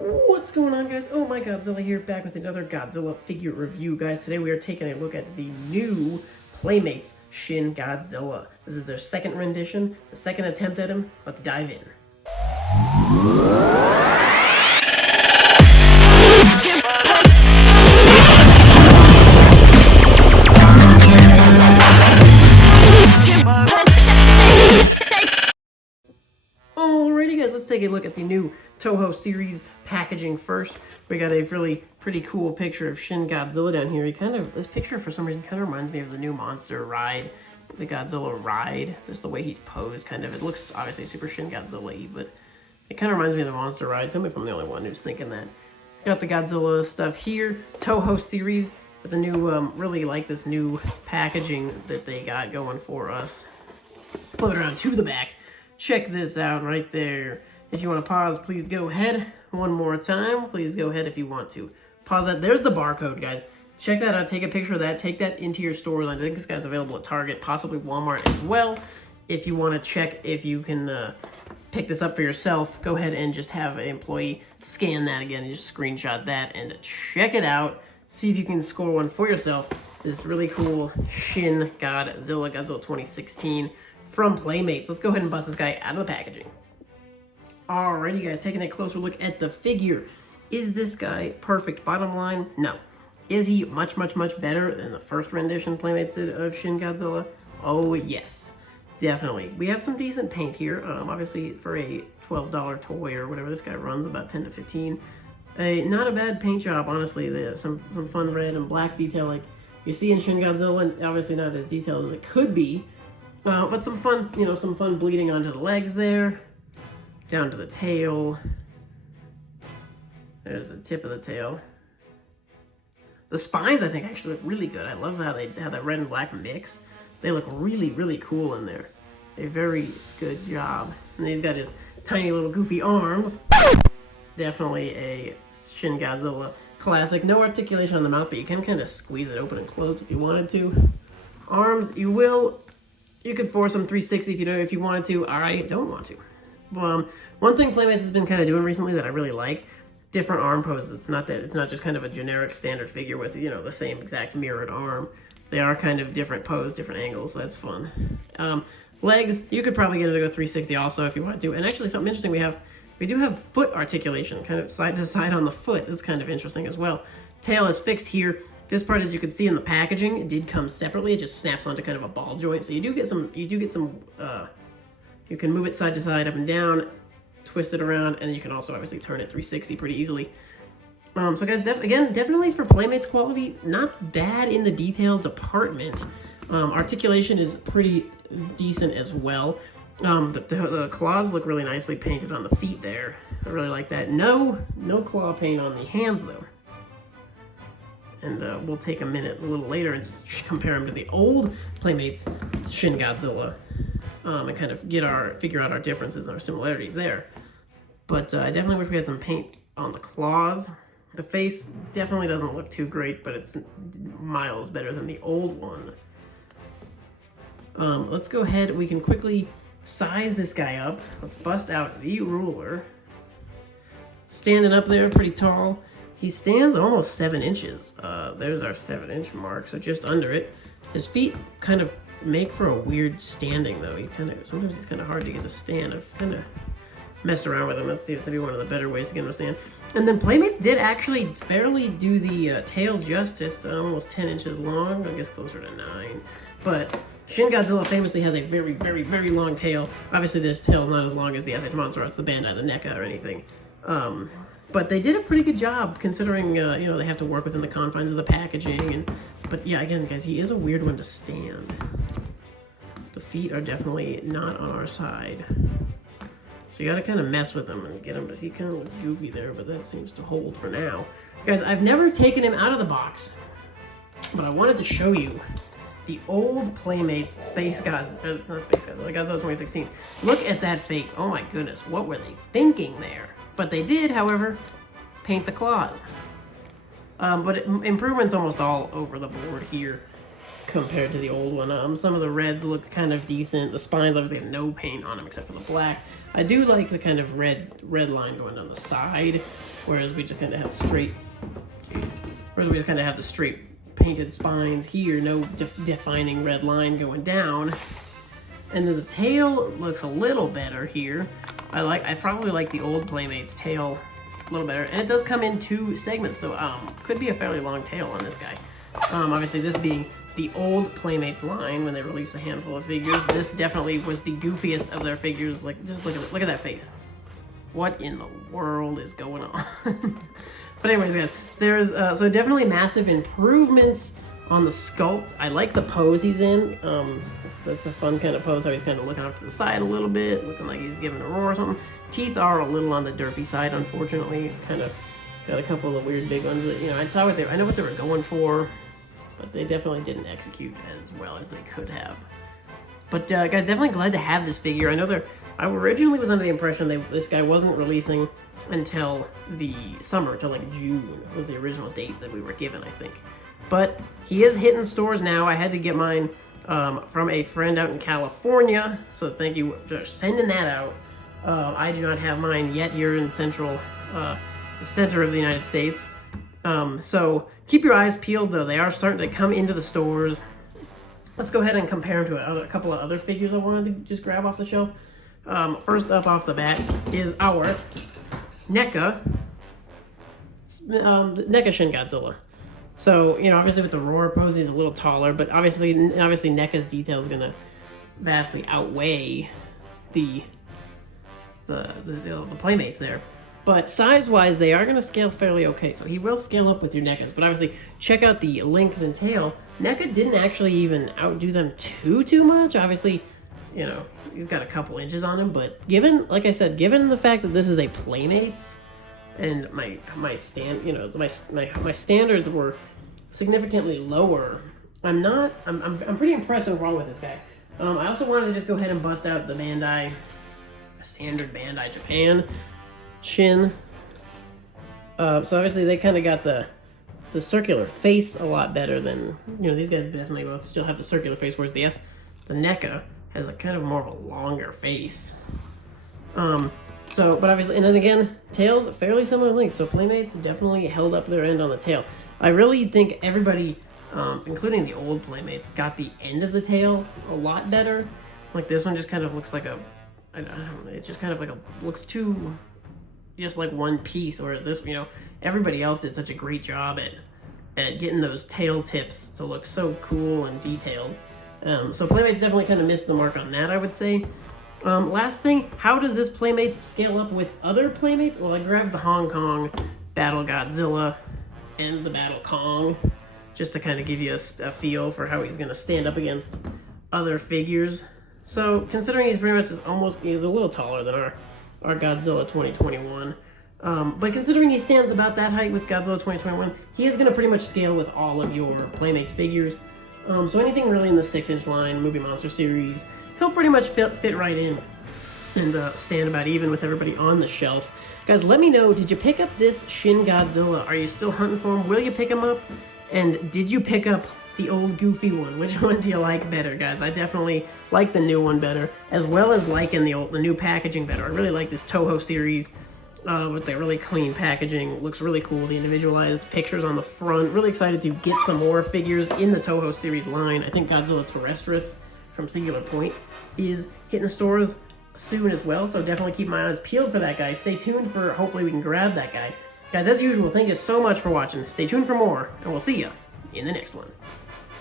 What's going on, guys? Oh, my Godzilla here, back with another Godzilla figure review, guys. Today we are taking a look at the new Playmates Shin Godzilla. This is their second rendition, the second attempt at him. Let's dive in. Alrighty, guys, let's take a look at the new Toho series packaging first. We got a really pretty cool picture of Shin Godzilla down here. This picture for some reason kind of reminds me of the new monster ride, the Godzilla ride. Just the way he's posed, kind of. It looks obviously super Shin Godzilla-y, but it kind of reminds me of the monster ride. Tell me if I'm the only one who's thinking that. Got the Godzilla stuff here, Toho series, with the new, really like this new packaging that they got going for us. Flip it around to the back. Check this out right there. If you want to pause, please go ahead. One more time. Please go ahead if you want to. Pause that. There's the barcode, guys. Check that out. Take a picture of that. Take that into your stores. I think this guy's available at Target, possibly Walmart as well. If you want to check if you can pick this up for yourself, go ahead and just have an employee scan that again and just screenshot that and check it out. See if you can score one for yourself. This really cool Shin Godzilla 2016 from Playmates. Let's go ahead and bust this guy out of the packaging. Alrighty, guys, taking a closer look at the figure. Is this guy perfect? Bottom line, no. Is he much better than the first rendition Playmates did of Shin Godzilla? Oh, yes. Definitely. We have some decent paint here. Obviously, for a $12 toy or whatever this guy runs, about 10 to 15. Not a bad paint job, honestly. There's some fun red and black detail like you see in Shin Godzilla, and obviously not as detailed as it could be. But some fun, some fun bleeding onto the legs there. Down to the tail. There's the tip of the tail. The spines, I think, actually look really good. I love how they have that red and black mix. They look really cool in there. A very good job. And he's got his tiny little goofy arms. Definitely a Shin Godzilla classic. No articulation on the mouth, but you can kind of squeeze it open and close if you wanted to. Arms, you could force them 360 if you wanted to. I don't want to. One thing Playmates has been kind of doing recently that I really like, different arm poses. It's not just kind of a generic standard figure with, the same exact mirrored arm. They are kind of different pose, different angles, so that's fun. Legs, you could probably get it to go 360 also if you wanted to. And actually something interesting we do have foot articulation, kind of side to side on the foot. That's kind of interesting as well. Tail is fixed here. This part, as you can see in the packaging, it did come separately. It just snaps onto kind of a ball joint. So you do get some, you can move it side to side, up and down, twist it around, and you can also obviously turn it 360 pretty easily. So guys, definitely for Playmates quality, not bad in the detail department. Articulation is pretty decent as well. The claws look really nicely painted on the feet there. I really like that. No claw paint on the hands though. And we'll take a minute a little later and just compare them to the old Playmates Shin Godzilla. And kind of figure out our differences and our similarities there. But I definitely wish we had some paint on the claws. The face definitely doesn't look too great, but it's miles better than the old one. Let's go ahead. We can quickly size this guy up. Let's bust out the ruler. Standing up there, pretty tall. He stands almost 7 inches. There's our 7-inch mark, so just under it. His feet kind of make for a weird standing though. Sometimes he's kind of hard to get to stand. I've kind of messed around with him. That seems to be one of the better ways to get him to stand. And then Playmates did actually fairly do the tail justice. Almost 10 inches long. I guess closer to 9. But Shin Godzilla famously has a very long tail. Obviously this tail is not as long as the SH Monster Arts, the Bandai, the Necca, or anything. But they did a pretty good job considering, they have to work within the confines of the packaging. But yeah, again, guys, he is a weird one to stand. The feet are definitely not on our side. So you gotta kind of mess with him and get him to, he kind of looks goofy there, but that seems to hold for now. Guys, I've never taken him out of the box, but I wanted to show you the old Playmates Godzilla 2016. Look at that face. Oh my goodness, what were they thinking there? But they did, however, paint the claws. But improvements almost all over the board here compared to the old one. Some of the reds look kind of decent. The spines obviously have no paint on them except for the black. I do like the kind of red line going down the side. whereas we just kind of have straight, whereas we just kind of have the straight painted spines here, no defining red line going down. And then the tail looks a little better here. I probably like the old Playmates tail a little better. And it does come in 2 segments, so could be a fairly long tail on this guy. Obviously this being the old Playmates line when they released a handful of figures, this definitely was the goofiest of their figures. Like, just look at that face. What in the world is going on? But anyways, guys, there's so definitely massive improvements on the sculpt. I like the pose he's in. So it's a fun kind of pose, how he's kind of looking off to the side a little bit, looking like he's giving a roar or something. Teeth are a little on the derpy side, unfortunately. Kind of got a couple of weird big ones that, you know, I know what they were going for, but they definitely didn't execute as well as they could have. But guys, definitely glad to have this figure. I originally was under the impression that this guy wasn't releasing until the summer, till like June was the original date that we were given, I think. But he is hitting stores now. I had to get mine from a friend out in California, so thank you for sending that out. I do not have mine yet here in the center of the United States. So keep your eyes peeled, though. They are starting to come into the stores. Let's go ahead and compare them to a couple of other figures I wanted to just grab off the shelf. First up off the bat is our Necca, Necca Shin Godzilla. So, you know, obviously with the roar pose, he's a little taller, but obviously Necca's detail is going to vastly outweigh the Playmates there. But size-wise, they are going to scale fairly okay. So he will scale up with your Neccas. But obviously, check out the length and tail. Necca didn't actually even outdo them too much. Obviously, you know, he's got a couple inches on him. But given, like I said, given the fact that this is a Playmates, and my standards were significantly lower, I'm pretty impressed overall with this guy. I also wanted to just go ahead and bust out the Bandai, standard Bandai Japan Shin. So obviously they kind of got the circular face a lot better than, you know, these guys definitely both still have the circular face, whereas the Necca has a kind of more of a longer face. But obviously, and then again, tails fairly similar length, so Playmates definitely held up their end on the tail. I really think everybody, including the old Playmates, got the end of the tail a lot better. Like this one just kind of looks like I don't know, it just kind of like looks too, just like one piece, whereas this, you know, everybody else did such a great job at getting those tail tips to look so cool and detailed. So Playmates definitely kind of missed the mark on that, I would say. Last thing, how does this Playmates scale up with other Playmates? Well, I grabbed the Hong Kong Battle Godzilla and the Battle Kong, just to kind of give you a feel for how he's going to stand up against other figures. So, considering he's pretty much he's a little taller than our Godzilla 2021, but considering he stands about that height with Godzilla 2021, he is going to pretty much scale with all of your Playmates figures. So anything really in the 6-inch line, Movie Monster series, he'll pretty much fit right in and stand about even with everybody on the shelf. Guys, let me know, did you pick up this Shin Godzilla? Are you still hunting for him? Will you pick him up? And did you pick up the old goofy one? Which one do you like better, guys? I definitely like the new one better, as well as liking the new packaging better. I really like this Toho series with the really clean packaging. Looks really cool. The individualized pictures on the front. Really excited to get some more figures in the Toho series line. I think Godzilla Terrestris from Singular Point is hitting stores soon as well, so definitely keep my eyes peeled for that guy. Stay tuned for, hopefully we can grab that guy. Guys, as usual, thank you so much for watching. Stay tuned for more, and we'll see you in the next one.